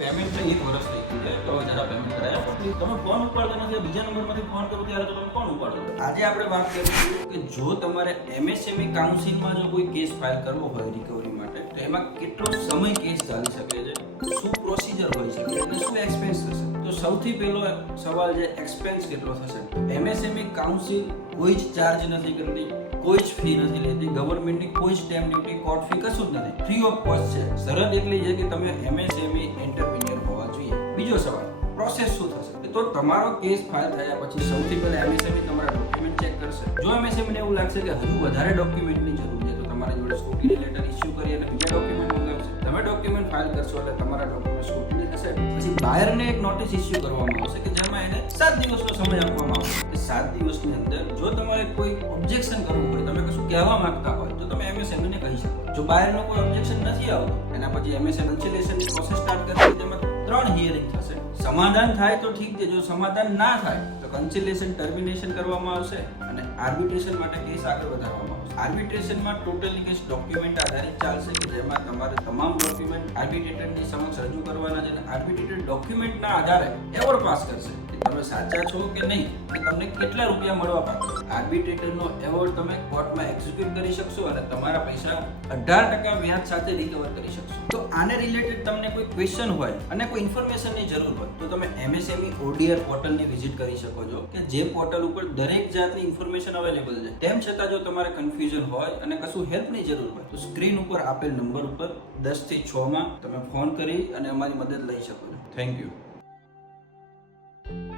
payment ને 1 વર્ષ થઈ ગયું છે તો જરા પેમેન્ટ કરાયા તમે ફોન ઉપાડતા નથી બીજા નંબરમાંથી ફોન કરો ત્યારે તો તમે કોણ ઉપાડો આજે આપણે વાત કરીશું કે જો તમારે એમએસએમઈ કાઉન્સિલમાં જો કોઈ કેસ ફાઇલ કરવો હોય રિકવરી માટે તો એમાં કેટલો સમય કેસ ચાલી શકે છે શું પ્રોસિજર હોય છે એટલે શું એક્સપેન્સ થશે તો સૌથી પહેલો સવાલ છે એક્સપેન્સ કેટલો થશે એમએસએમઈ કાઉન્સિલ કોઈ જ ચાર્જ નથી કરતી કોઈ જ ફી નથી લેતી ગવર્મેન્ટની કોઈ જ સ્ટેમ્પ ડ્યુટી કોર્ટ ફી કશું જ નથી ફ્રી ઓફ કોસ્ટ છે શરત એટલી છે કે તમે એમએસએમઈ એન્ટરપ્રિન્યોર હોવા જોઈએ બીજો સવાલ પ્રોસેસ શું થશે તો તમારો કેસ ફાઇલ થયા પછી સૌથી પહેલા એમએસએમઈ તમારા ડોક્યુમેન્ટ ચેક કરશે જો એમએસએમઈ ને એવું લાગશે કે હજુ વધારે ડોક્યુમેન્ટની જરૂર છે તો તમારા જોડે સ્કૂટીની લેટર ઇસ્યુ કરી અને બીજા ડોક્યુમેન્ટ મંગાવશે તમે ડોક્યુમેન્ટ ફાઇલ કરશો એટલે તમારા ડોક્યુમેન્ટ સ્કૂટીની થશે પછી બાયરને એક નોટિસ ઇસ્યુ કરવામાં આવશે કે જેમાં એને 7 દિવસનો સમય આપવામાં આવશે કે 7 દિવસની અંદર જો તમારે કોઈ ઓબ્જેક્શન કરવું હોય તમે કશું કહેવા માંગતા હોય તો તમે એમએસએમઈ ને કહી શકો જો બાયરનો કોઈ ઓબ્જેક્શન નથી આવતો એના પછી એમએસએમઈ કન્સિલેશનની પ્રોસેસ સ્ટાર્ટ કરશે જેમાં 3 હિયરિંગ થશે સમાધાન થાય તો ઠીક છે જો સમાધાન ના થાય તો કન્સિલેશન ટર્મિનેશન કરવામાં આવશે અને આર્બિટ્રેશન માટે કેસ આગળ વધારવામાં આવશે આર્બિટ્રેશનમાં ટોટલી કેસ ડોક્યુમેન્ટ આધારિત ચાલશે કે જેમાં તમારે તમામ ડોક્યુમેન્ટ આર્બિટ્રેટરની સમક્ષ રજૂ કરવાના છે અને આર્બિટ્રેટર ડોક્યુમેન્ટના આધારે એવોર્ડ પાસ કરશે કે તમે સાચા છો કે નહીં કે તમને કેટલા રૂપિયા મળવા પાત્ર આર્બિટ્રેટરનો એવોર્ડ તમે કોર્ટમાં એક્ઝિક્યુટ કરી શકશો અને તમારા પૈસા 18% વ્યાજ સાથે રિકવર કરી શકશો તો આને રિલેટેડ તમને કોઈ ક્વેશ્ચન હોય અને કોઈ ઇન્ફોર્મેશનની જરૂર હોય તો તમે એમએસએમઈ ઓડીઆર પોર્ટલની વિઝિટ કરી શકો છો કે જે પોર્ટલ ઉપર દરેક જાતની ઇન્ફોર્મેશન અવેલેબલ છે તેમ છતાં જો તમારે કન્ફ્યુઝન હોય અને કશું હેલ્પની જરૂર હોય તો સ્ક્રીન ઉપર આપેલ નંબર ઉપર 10 થી 6 માં તમે ફોન કરી અને અમારી મદદ લઈ શકો છો થેન્ક યુ